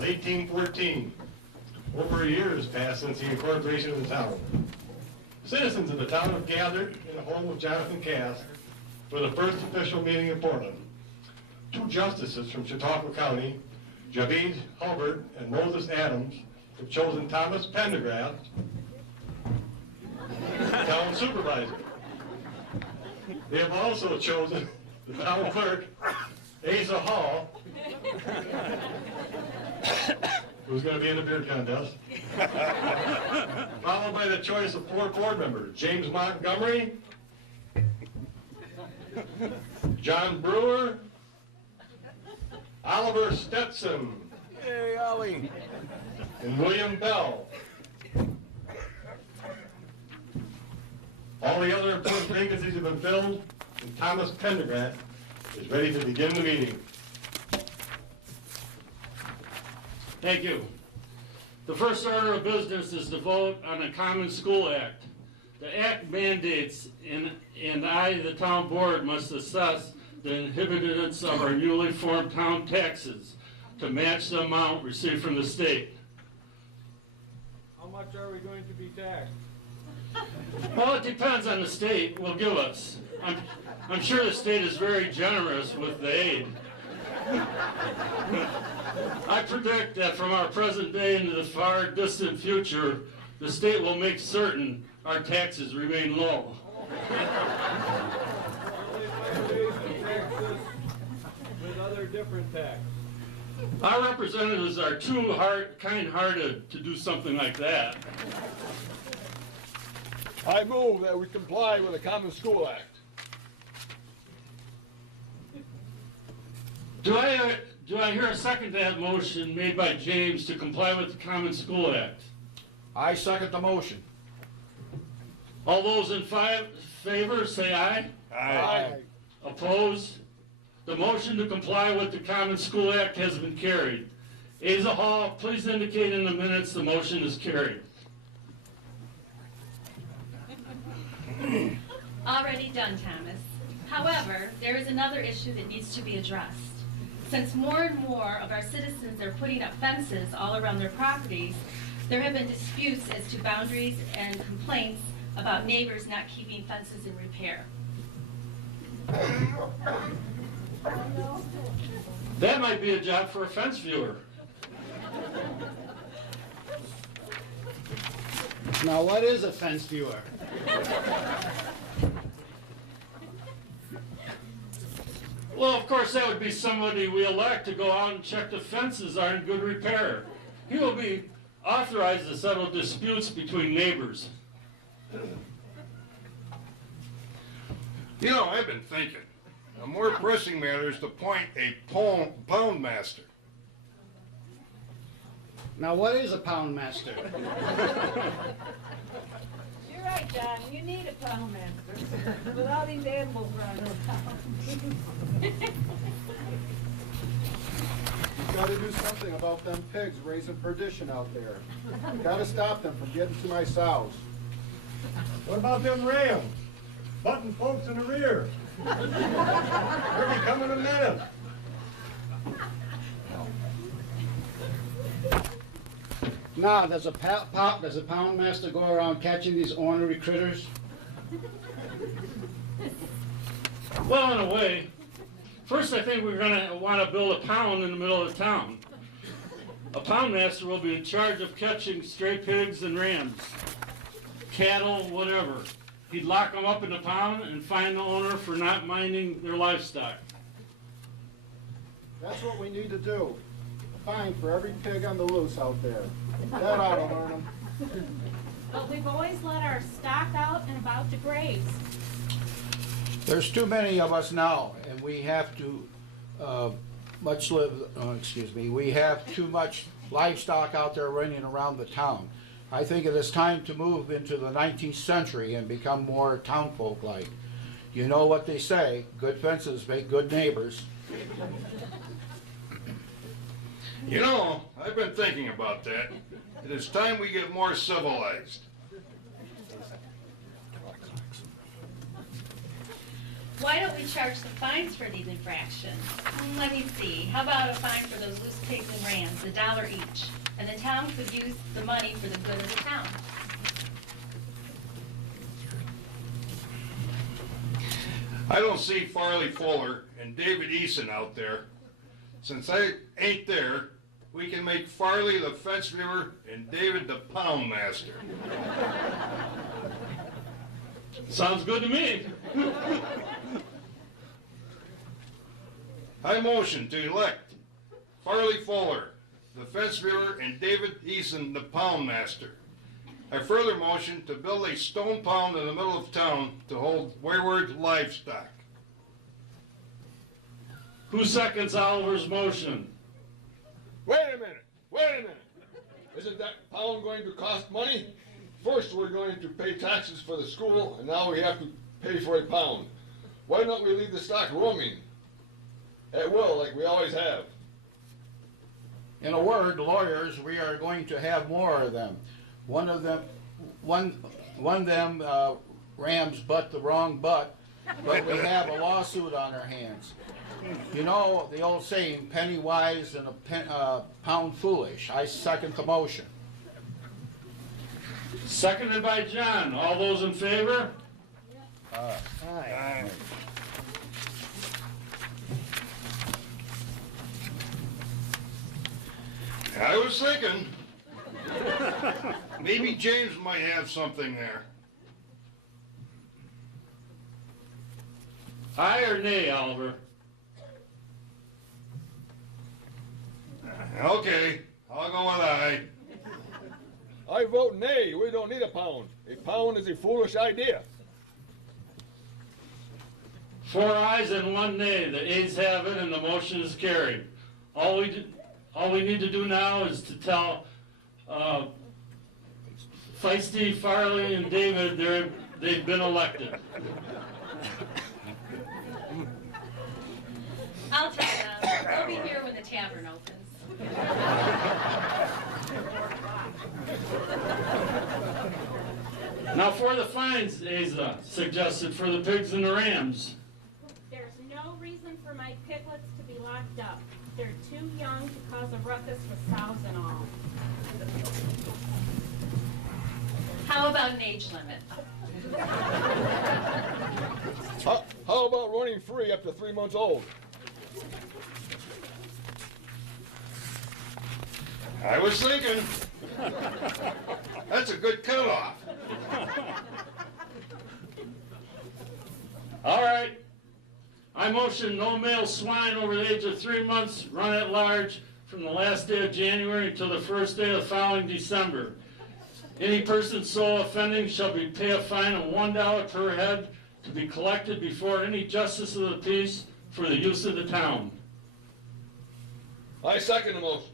1814. Over a year has passed since the incorporation of the town. Citizens of the town have gathered in the home of Jonathan Cass for the first official meeting in Portland. Two justices from Chautauqua County, Javid Hubbard and Moses Adams, have chosen Thomas Prendergast, town supervisor. They have also chosen the town clerk, Asa Hall, who's going to be in the beer contest, followed by the choice of 4 board members: James Montgomery, John Brewer, Oliver Stetson, Hey, Ollie. and William Bell. All the other important vacancies have been filled, and Thomas Prendergast is ready to begin the meeting. Thank you. The first order of business is to vote on the Common School Act. The act mandates, and I, the town board, must assess the inhabitants of our newly formed town taxes to match the amount received from the state. How much are we going to be taxed? Well, it depends on the state will give us. I'm sure the state is very generous with the aid. I predict that from our present day into the far distant future, the state will make certain our taxes remain low. With other different tax. Our representatives are too kind-hearted to do something like that. I move that we comply with the Common School Act. Do I hear a second to that motion made by James to comply with the Common School Act? I second the motion. All those in favor, say aye. Aye. Opposed? The motion to comply with the Common School Act has been carried. Asa Hall, please indicate in the minutes the motion is carried. Already done, Thomas. However, there is another issue that needs to be addressed. Since more and more of our citizens are putting up fences all around their properties, there have been disputes as to boundaries and complaints about neighbors not keeping fences in repair. That might be a job for a fence viewer. Now, what is a fence viewer? Well, of course, that would be somebody we elect to go out and check the fences are in good repair. He will be authorized to settle disputes between neighbors. You know, I've been thinking, a more pressing matter is to appoint a pound master. Now, what is a pound master? You're right, John. You need a pound master. Without these animals running around. You've got to do something about them pigs raising perdition out there. You've got to stop them from getting to my sows. What about them rams? Butting folks in the rear. They're becoming a menace. Now, does a pound master go around catching these ornery critters? Well, in a way. First, I think we're going to want to build a pound in the middle of town. A pound master will be in charge of catching stray pigs and rams, cattle, whatever. He'd lock them up in the pound and fine the owner for not minding their livestock. That's what we need to do. A fine for every pig on the loose out there. That ought to learn them. But we've always let our stock out and about to graze. There's too many of us now, and we have to we have too much livestock out there running around the town. I think it is time to move into the 19th century and become more townfolk-like. You know what they say, good fences make good neighbors. You know, I've been thinking about that. It is time we get more civilized. Why don't we charge the fines for these infractions? Let me see, how about a fine for those loose pigs and rams, $1 each? And the town could use the money for the good of the town. I don't see Farley Fuller and David Eason out there. Since I ain't there, we can make Farley the fence viewer and David the pound master. Sounds good to me. I motion to elect Farley Fuller, the fence viewer, and David Eason, the pound master. I further motion to build a stone pound in the middle of town to hold wayward livestock. Who seconds Oliver's motion? Wait a minute, Isn't that pound going to cost money? First, we're going to pay taxes for the school, and now we have to pay for a pound. Why don't we leave the stock roaming at will, like we always have? In a word, lawyers, we are going to have more of them. One of them rams butt the wrong butt, but we have a lawsuit on our hands. You know the old saying, penny wise and a pound foolish. I second the motion. Seconded by John. All those in favor? Aye. I was thinking, maybe James might have something there. Aye or nay, Oliver? Okay, I'll go with aye. I vote nay, we don't need a pound. A pound is a foolish idea. 4 ayes and 1 nay. The ayes have it and the motion is carried. All we need to do now is to tell Feisty, Farley, and David they've been elected. I'll tell them, they'll be here when the tavern opens. Now for the fines, Asa suggested for the pigs and the rams. There's no reason for my piglets to be locked up. They're too young to cause a ruckus with sows and all. How about an age limit? How about running free up to 3 months old? I was thinking, that's a good cutoff. All right. I motion no male swine over the age of 3 months run at large from the last day of January until the first day of the following December. Any person so offending shall pay a fine of $1 per head to be collected before any justice of the peace for the use of the town. I second the motion.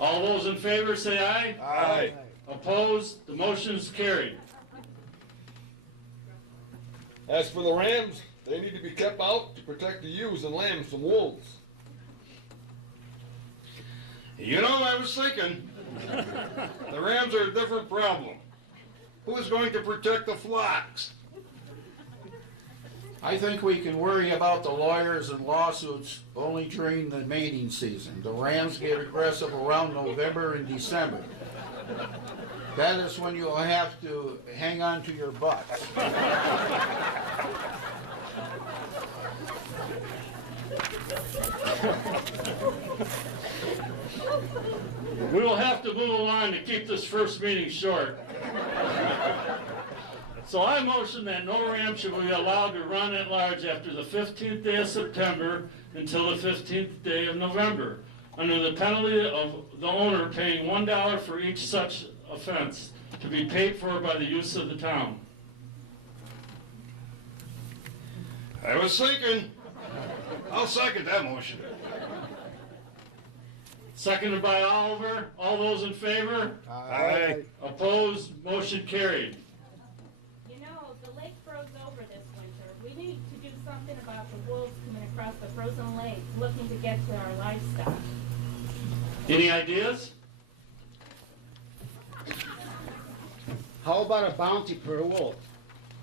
All those in favor say aye. Aye. Opposed? The motion is carried. As for the rams, they need to be kept out to protect the ewes and lambs from wolves. You know, I was thinking, the rams are a different problem. Who's going to protect the flocks? I think we can worry about the lawyers and lawsuits only during the mating season. The rams get aggressive around November and December. That is when you'll have to hang on to your butts. We will have to move along to keep this first meeting short. So I motion that no ram shall be allowed to run at large after the 15th day of September until the 15th day of November, under the penalty of the owner paying $1 for each such offense, to be paid for by the use of the town. I was thinking, I'll second that motion. Seconded by Oliver. All those in favor? Aye. Opposed? Motion carried. You know, the lake froze over this winter. We need to do something about the wolves coming across the frozen lake looking to get to our livestock. Any ideas? How about a bounty per wolf?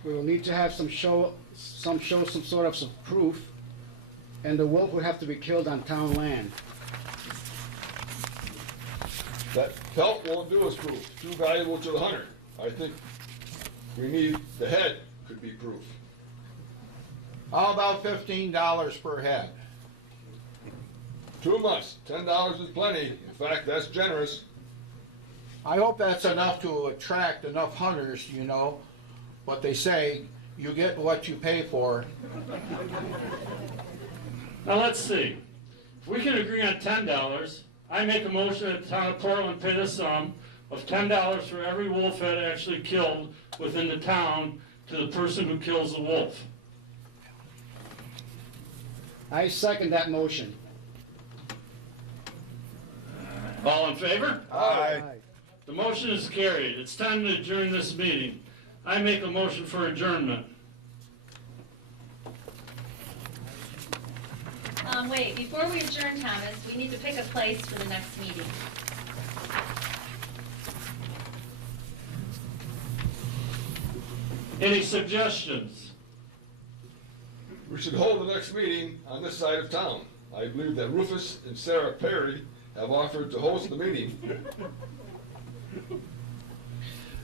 We will need to have some sort of proof, and the wolf would have to be killed on town land. That pelt won't do us proof, too valuable to the hunter. I think we need, the head could be proof. How about $15 per head? Too much, $10 is plenty, in fact, that's generous. I hope that's enough to attract enough hunters, you know. What they say, you get what you pay for. Now let's see. If we can agree on $10, I make a motion that the town of Portland pay the sum of $10 for every wolf head actually killed within the town to the person who kills the wolf. I second that motion. All in favor? Aye. The motion is carried. It's time to adjourn this meeting. I make a motion for adjournment. Wait, before we adjourn, Thomas, we need to pick a place for the next meeting. Any suggestions? We should hold the next meeting on this side of town. I believe that Rufus and Sarah Perry have offered to host the meeting.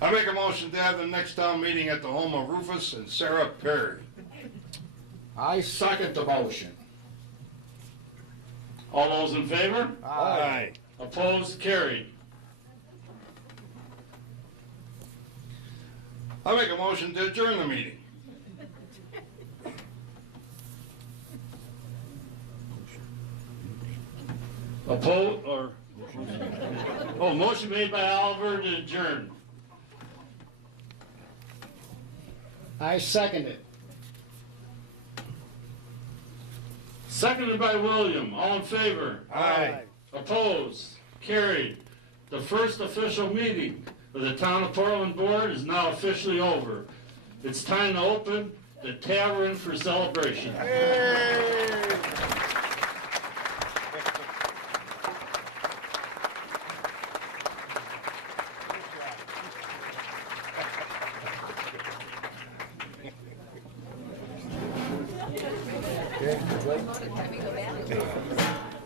I make a motion to have the next town meeting at the home of Rufus and Sarah Perry. I second the motion. All those in favor? Aye. Opposed? Carried. I make a motion to adjourn the meeting. Opposed or? Oh, motion made by Oliver to adjourn. I second it. Seconded by William. All in favor? Aye. Opposed? Carried. The first official meeting of the Town of Portland Board is now officially over. It's time to open the tavern for celebration.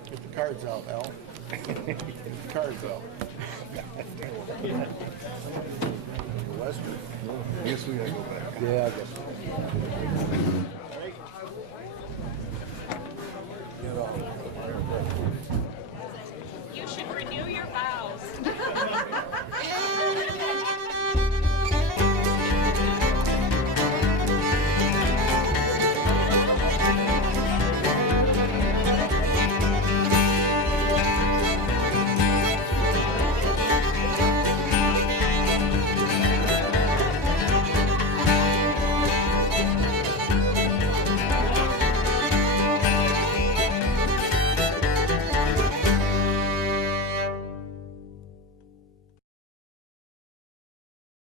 Get the cards out, Al. Get the cards out. Western. Yes, we gotta go back. Yeah, I guess.